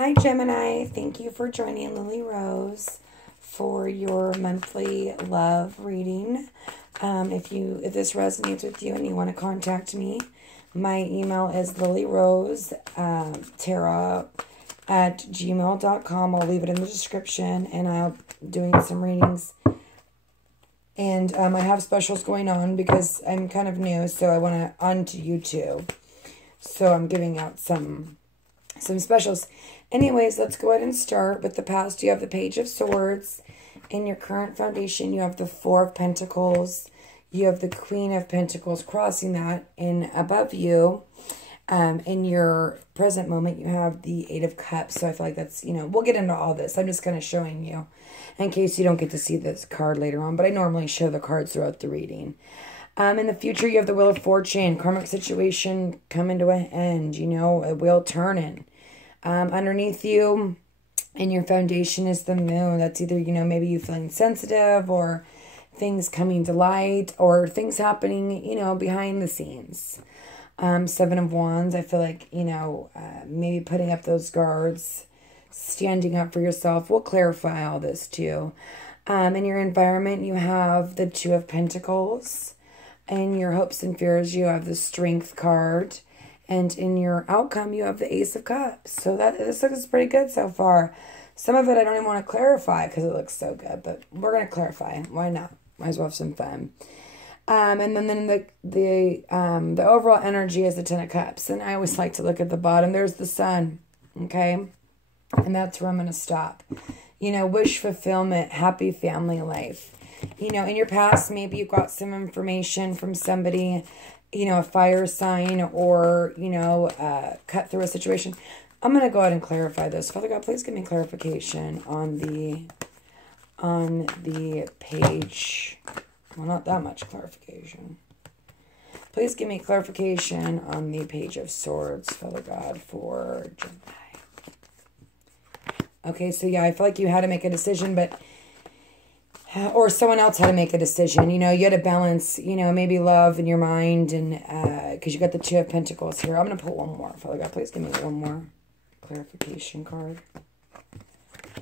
Hi Gemini, thank you for joining Lily Rose for your monthly love reading. If this resonates with you and you want to contact me, my email is lilyrosetarot@gmail.com. I'll leave it in the description, and I'm doing some readings. And I have specials going on because I'm kind of new, so I want to onto YouTube. So I'm giving out some specials. Anyways, let's go ahead and start with the past. You have the Page of Swords. In your current foundation, you have the Four of Pentacles. You have the Queen of Pentacles crossing that. And above you, in your present moment, you have the Eight of Cups. So I feel like that's, we'll get into all this. I'm just kind of showing you in case you don't get to see this card later on. But I normally show the cards throughout the reading. In the future, you have the Wheel of Fortune. Karmic situation coming to an end. A wheel turning. Underneath you in your foundation is the Moon. That's either, maybe you feeling sensitive or things coming to light or things happening, behind the scenes. Seven of Wands. I feel like, maybe putting up those guards, standing up for yourself. We'll clarify all this too. In your environment, you have the Two of Pentacles. In your hopes and fears, you have the Strength card. And in your outcome, you have the Ace of Cups. So this looks pretty good so far. Some of it I don't even want to clarify because it looks so good. But we're going to clarify. Why not? Might as well have some fun. And then the overall energy is the Ten of Cups. And I always like to look at the bottom. There's the Sun. Okay? And that's where I'm going to stop. Wish fulfillment, happy family life. In your past, maybe you got some information from somebody, a fire sign or, cut through a situation. I'm going to go ahead and clarify this. Father God, please give me clarification on the page. Well, not that much clarification. Please give me clarification on the Page of Swords, Father God, for Gemini. Okay, so yeah, I feel like you had to make a decision, or someone else had to make a decision. You had to balance, maybe love in your mind, and because you got the Two of Pentacles here. I'm going to put one more. Father God, please give me one more clarification card.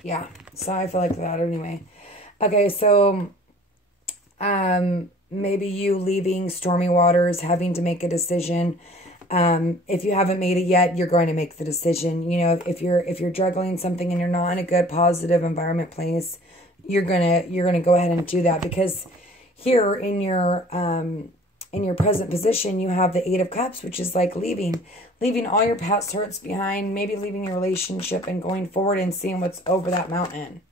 Yeah, so I feel like that anyway. Okay, so maybe you leaving stormy waters, having to make a decision. If you haven't made it yet, you're going to make the decision. If you're juggling something and you're not in a good, positive environment place, you're gonna go ahead and do that, because here in your present position, you have the Eight of Cups, which is like leaving all your past hurts behind, maybe leaving your relationship and going forward and seeing what's over that mountain.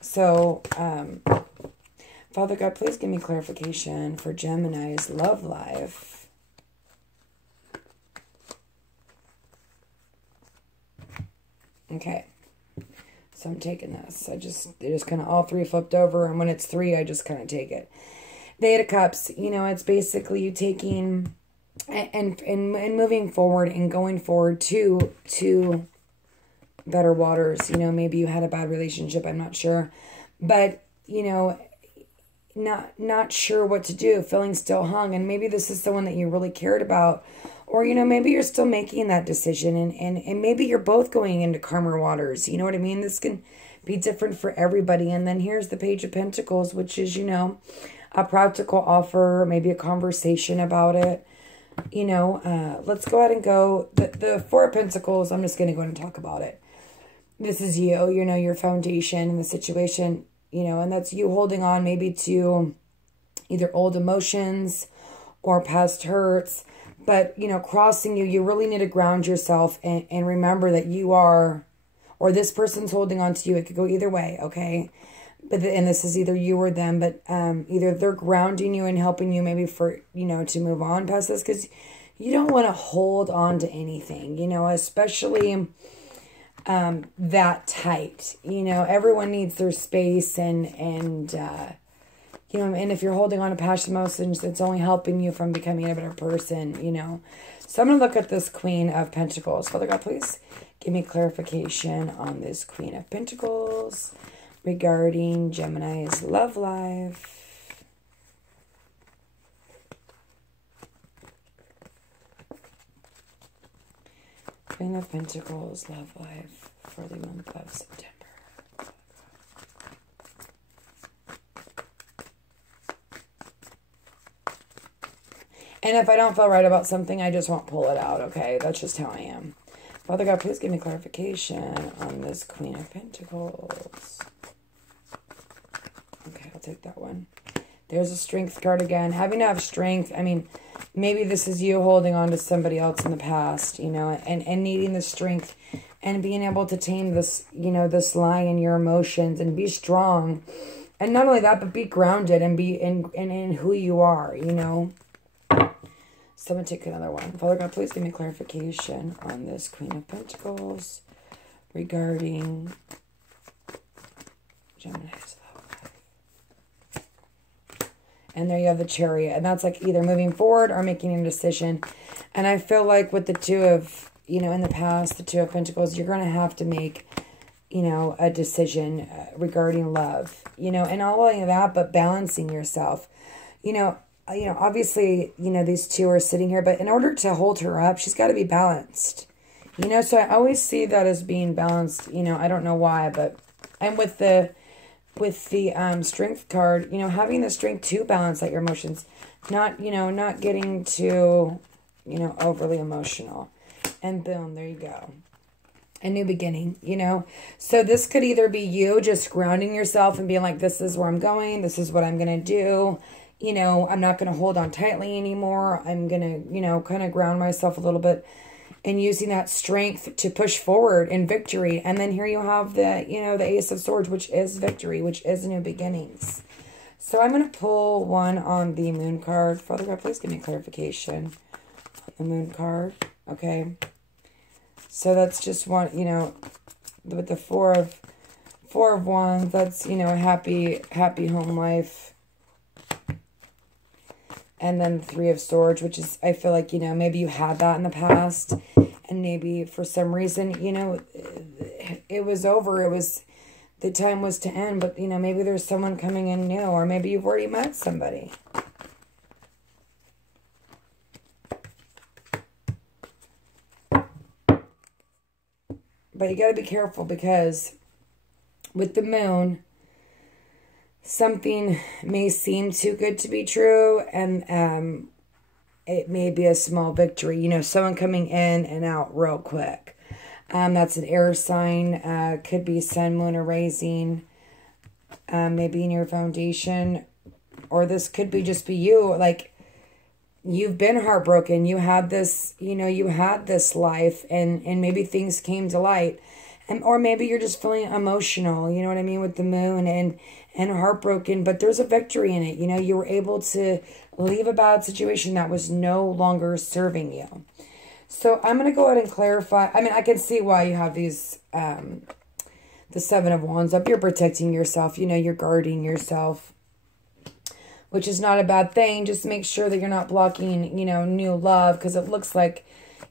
So, Father God, please give me clarification for Gemini's love life. Okay. So I'm taking this. They just kind of all three flipped over. And when it's three, I just kind of take it. The Eight of Cups, it's basically you taking and moving forward and going forward to better waters. Maybe you had a bad relationship. I'm not sure. But, not sure what to do. Feeling still hung. And maybe this is someone that you really cared about. Or, maybe you're still making that decision, and maybe you're both going into calmer waters. You know what I mean? This can be different for everybody. And then here's the Page of Pentacles, which is, a practical offer, maybe a conversation about it. Let's go ahead and go. The Four of Pentacles, I'm just going to go ahead and talk about it. This is you, your foundation and the situation, and that's you holding on maybe to either old emotions or past hurts. But, crossing you really need to ground yourself and remember that you are, or this person's holding on to you. It could go either way, okay? And this is either you or them, but either they're grounding you and helping you maybe for, to move on past this, because you don't want to hold on to anything, especially that tight. Everyone needs their space and and if you're holding on to past emotions, it's only helping you from becoming a better person, So I'm going to look at this Queen of Pentacles. Father God, please give me clarification on this Queen of Pentacles regarding Gemini's love life. Queen of Pentacles, love life for the month of September. And if I don't feel right about something, I just won't pull it out, okay? That's just how I am. Father God, please give me clarification on this Queen of Pentacles. Okay, I'll take that one. There's a strength card again. Having to have strength, I mean, maybe this is you holding on to somebody else in the past, you know, and needing the strength and being able to tame this, you know, this lie in your emotions and be strong. And not only that, but be grounded and be in who you are, you know. So I'm going to take another one. Father God, please give me clarification on this Queen of Pentacles regarding Gemini's love life. And there you have the Chariot. And that's like either moving forward or making a decision. And I feel like with the Two of, you know, in the past, the Two of Pentacles, you're going to have to make, you know, a decision regarding love. You know, and not only that, but balancing yourself. You know, obviously, you know, these two are sitting here, but in order to hold her up, she's got to be balanced. You know, so I always see that as being balanced. You know, I don't know why, but and with the strength card, you know, having the strength to balance out your emotions, not, you know, not getting too, you know, overly emotional. And boom, there you go. A new beginning, you know. So this could either be you just grounding yourself and being like, this is where I'm going. This is what I'm going to do. You know, I'm not going to hold on tightly anymore. I'm going to, you know, kind of ground myself a little bit and using that strength to push forward in victory. And then here you have the, you know, the Ace of Swords, which is victory, which is new beginnings. So I'm going to pull one on the Moon card. Father God, please give me clarification on the Moon card. Okay. So that's just one, you know, with the Four of Wands, that's, you know, a happy home life. And then the Three of Swords, which is, I feel like, you know, maybe you had that in the past. And maybe for some reason, you know, it was over. The time was to end. But, you know, maybe there's someone coming in new. Or maybe you've already met somebody. But you got to be careful because with the Moon, something may seem too good to be true, and it may be a small victory. You know, someone coming in and out real quick. That's an air sign. Could be sun, moon, or rising. Maybe in your foundation. Or this could be just be you. Like, you've been heartbroken. You had this, you know, you had this life, and maybe things came to light. Or maybe you're just feeling emotional, you know what I mean, with the Moon and heartbroken, but there's a victory in it. You know, you were able to leave a bad situation that was no longer serving you. So I'm going to go ahead and clarify. I mean, I can see why you have these, the Seven of Wands up. You're protecting yourself, you know, you're guarding yourself, which is not a bad thing. Just make sure that you're not blocking, you know, new love, because it looks like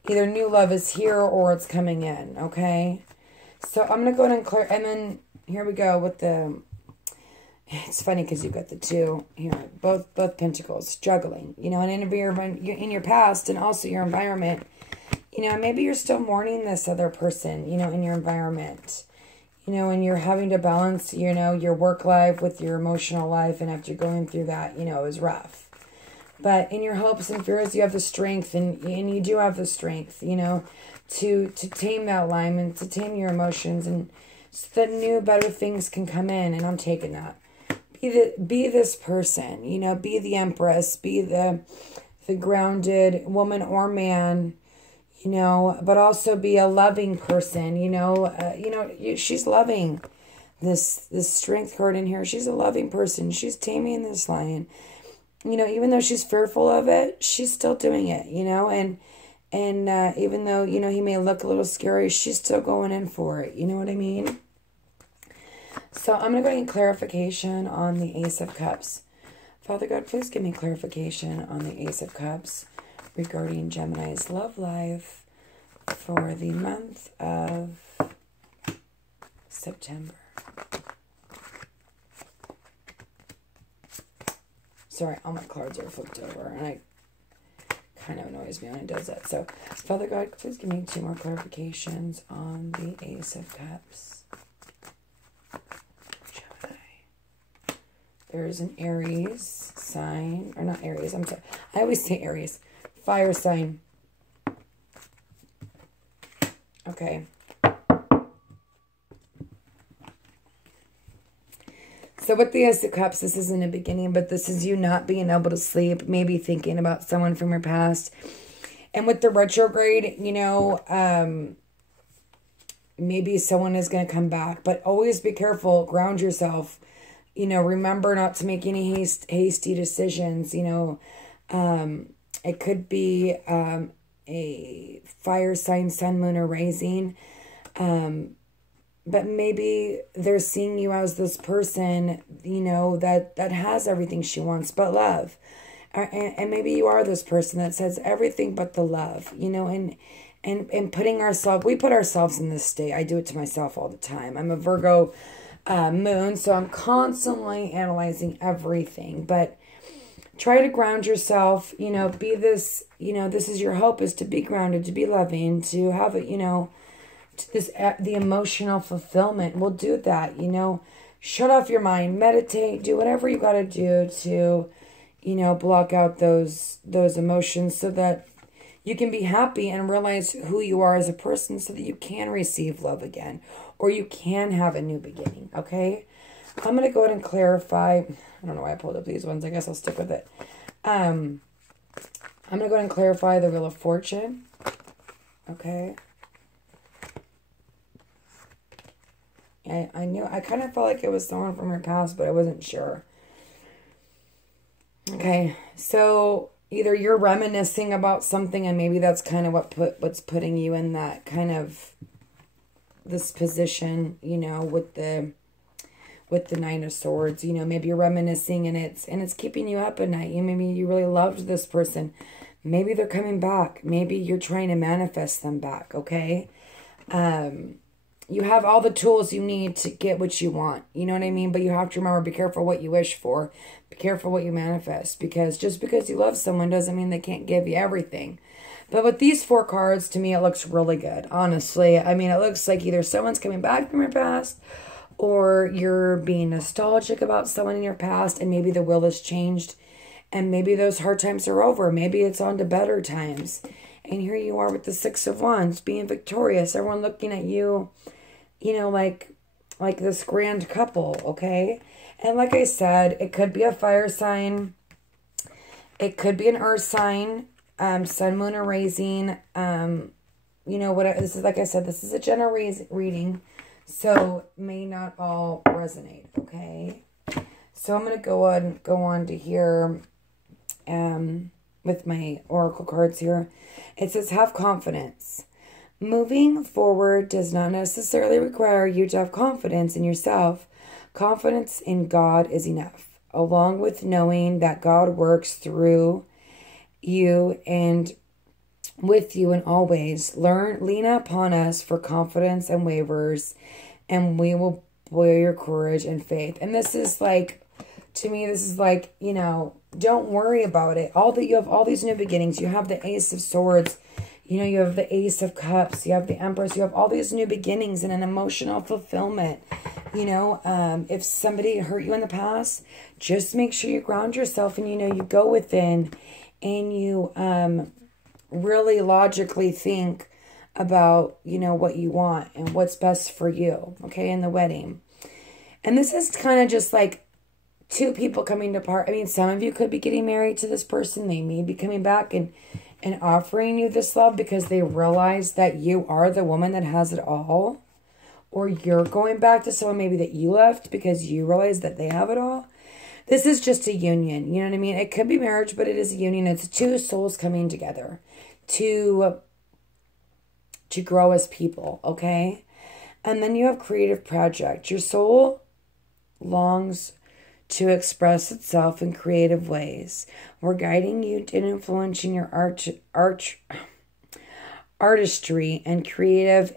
either new love is here or it's coming in, okay? So I'm going to go ahead and clear, and then here we go with the, it's funny because you've got the two here, both Pentacles, juggling, you know, and in your past and also your environment, you know, maybe you're still mourning this other person, you know, in your environment, you know, and you're having to balance, you know, your work life with your emotional life, and after going through that, you know, it was rough. But in your hopes and fears, you have the strength, and you do have the strength, you know, to tame that alignment, to tame your emotions, and so that new, better things can come in. And I'm taking that. Be this person, you know, be the Empress, be the grounded woman or man, you know, but also be a loving person, you know, she's loving. This strength card in here, she's a loving person. She's taming this lion. You know, even though she's fearful of it, she's still doing it, you know, and even though, you know, he may look a little scary, she's still going in for it. You know what I mean? So I'm going to go get clarification on the Ace of Cups. Father God, please give me clarification on the Ace of Cups regarding Gemini's love life for the month of September. Sorry, all my cards are flipped over, and I kind of annoys me when it does that. So, Father God, please give me 2 more clarifications on the Ace of Cups. Gemini. There's an Aries sign, or not Aries, I'm sorry. I always say Aries. Fire sign. Okay. So with the Ace of Cups, this is in the beginning, but this is you not being able to sleep, maybe thinking about someone from your past. And with the retrograde, you know, maybe someone is going to come back, but always be careful, ground yourself. You know, remember not to make any hasty decisions. You know, it could be a fire sign, sun, moon, or rising. But maybe they're seeing you as this person, you know, that has everything she wants but love. And maybe you are this person that says everything but the love, you know, and putting ourselves, we put ourselves in this state. I do it to myself all the time. I'm a Virgo moon, so I'm constantly analyzing everything. But try to ground yourself, you know, be this, you know, this is your hope, is to be grounded, to be loving, to have it, you know, the emotional fulfillment. We'll do that, you know, shut off your mind, meditate, do whatever you got to do to, you know, block out those emotions so that you can be happy and realize who you are as a person so that you can receive love again, or you can have a new beginning. Okay. I'm going to go ahead and clarify. I don't know why I pulled up these ones. I guess I'll stick with it. I'm going to go ahead and clarify the Wheel of Fortune. Okay. I knew, I kind of felt like it was someone from your past, but I wasn't sure. Okay, so either you're reminiscing about something, and maybe that's kind of what's putting you in that kind of this position, you know, with the Nine of Swords. You know, maybe you're reminiscing, and it's keeping you up at night. Maybe you really loved this person. Maybe they're coming back. Maybe you're trying to manifest them back. Okay. You have all the tools you need to get what you want. You know what I mean? But you have to remember, be careful what you wish for. Be careful what you manifest. Because just because you love someone doesn't mean they can't give you everything. But with these 4 cards, to me, it looks really good. Honestly. I mean, it looks like either someone's coming back from your past, or you're being nostalgic about someone in your past, and maybe the will has changed. And maybe those hard times are over. Maybe it's on to better times. And here you are with the 6 of Wands, being victorious. Everyone looking at you, you know, like this grand couple, okay? And like I said, it could be a fire sign. It could be an earth sign, sun, moon, or rising. You know, what? This is, like I said, this is a general reading, so may not all resonate, okay? So I'm going to go on to here with my oracle cards here. It says, have confidence. Moving forward does not necessarily require you to have confidence in yourself. Confidence in God is enough, along with knowing that God works through you and with you in all ways. Lean upon us for confidence and wavers, and we will buoy your courage and faith. And this is like, to me, this is like, you know, don't worry about it. You have all these new beginnings. You have the Ace of Swords. You know, you have the Ace of Cups, you have the Empress, you have all these new beginnings and an emotional fulfillment. You know, if somebody hurt you in the past, just make sure you ground yourself and, you know, you go within and you really logically think about, you know, what you want and what's best for you, okay, in the wedding. And this is kind of just like 2 people coming to part. I mean, some of you could be getting married to this person. They may be coming back and offering you this love because they realize that you are the woman that has it all. Or you're going back to someone maybe that you left because you realize that they have it all. This is just a union. You know what I mean? It could be marriage, but it is a union. It's 2 souls coming together to grow as people, okay? And then you have creative project. Your soul longs to express itself in creative ways. We're guiding you and influencing your artistry and creative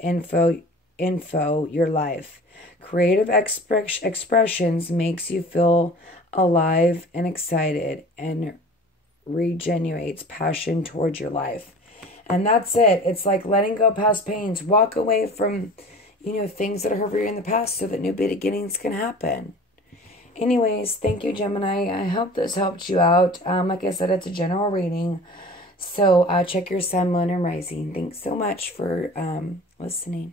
info your life. Creative expressions makes you feel alive and excited and regenerates passion towards your life. And that's it. It's like letting go past pains. Walk away from, things that hurt you in the past so that new beginnings can happen. Anyways, thank you, Gemini. I hope this helped you out. Like I said, it's a general reading. So check your sun, moon, and rising. Thanks so much for listening.